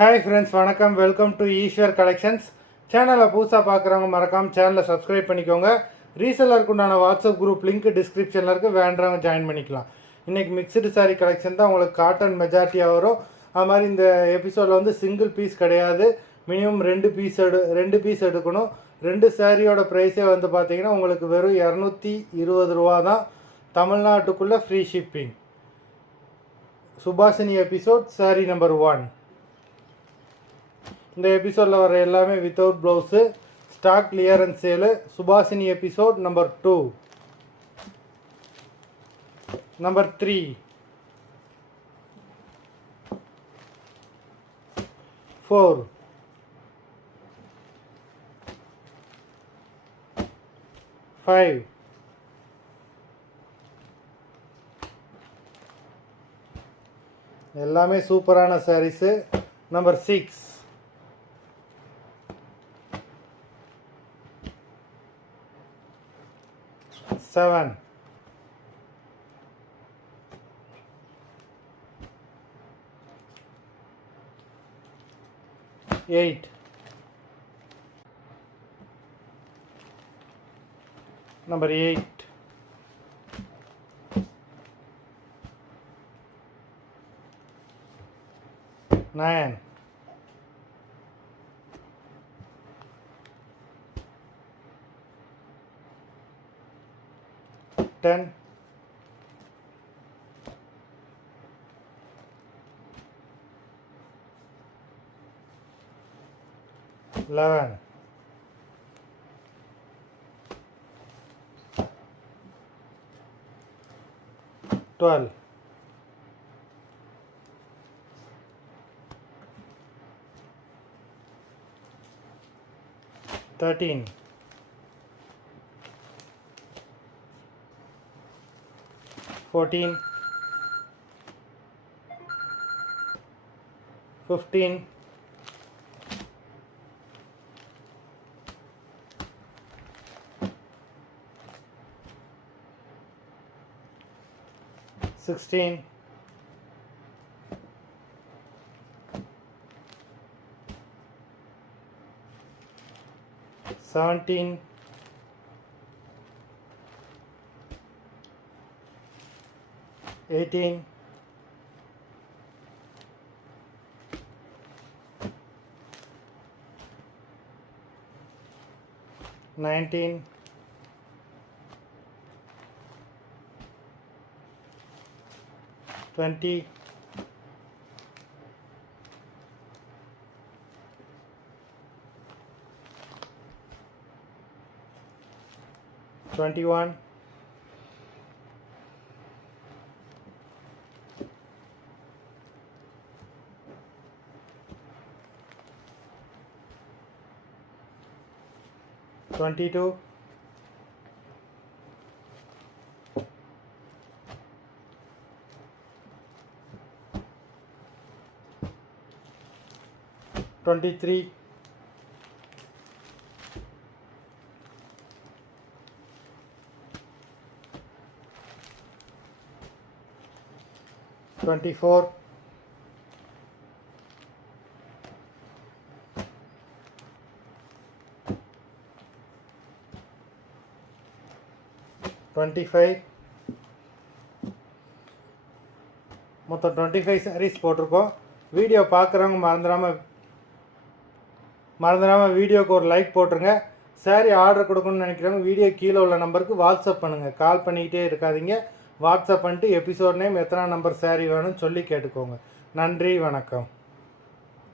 Hi friends, வணக்கம். Welcome to Eswar collections. சேனலை புதுசாக பார்க்குறவங்க மறக்காமல் சேனலை சப்ஸ்கிரைப் பண்ணிக்கோங்க. ரீசெல்லருக்கு உண்டான வாட்ஸ்அப் குரூப் லிங்க் டிஸ்கிரிப்ஷனில் இருக்குது, வேண்டவங்க ஜாயின் பண்ணிக்கலாம். இன்றைக்கி மிக்சடு சாரீ கலெக்ஷன் தான் உங்களுக்கு காட்டன் மெஜாரிட்டியாக வரும். அது மாதிரி இந்த எபிசோடில் வந்து சிங்கிள் பீஸ் கிடையாது, மினிமம் ரெண்டு பீஸ் எடுக்கணும். 2 சாரியோட ப்ரைஸே வந்து பார்த்திங்கன்னா உங்களுக்கு வெறும் 220 ரூபா தான். தமிழ்நாட்டுக்குள்ளே free shipping. Subhashini episode sari number 1. இந்த எபிசோடில் வர எல்லாமே without blouse, stock clearance sale. Subhashini episode number 2. Number 3, 4, 5, எல்லாமே சூப்பரான சாரீஸு. நம்பர் 6, 7, 8, number 8, 9, 10, 11, 12, 13, 14, 15, 16, 17, 18, 19, 20, 21, 22, 23, 24, 25, மொத்தம் 25 சாரீஸ் போட்டிருக்கோம். வீடியோ பார்க்குறவங்க மறந்துடாமல் வீடியோக்கு ஒரு லைக் போட்டுருங்க. சாரீ ஆர்டர் கொடுக்கணும்னு நினைக்கிறவங்க வீடியோ கீழே உள்ள நம்பருக்கு வாட்ஸ்அப் பண்ணுங்கள். கால் பண்ணிக்கிட்டே இருக்காதீங்க. வாட்ஸ்அப் பண்ணிட்டு எபிசோட் நேம், எத்தனை நம்பர் சாரீ வேணும்னு சொல்லி கேட்டுக்கோங்க. நன்றி, வணக்கம்.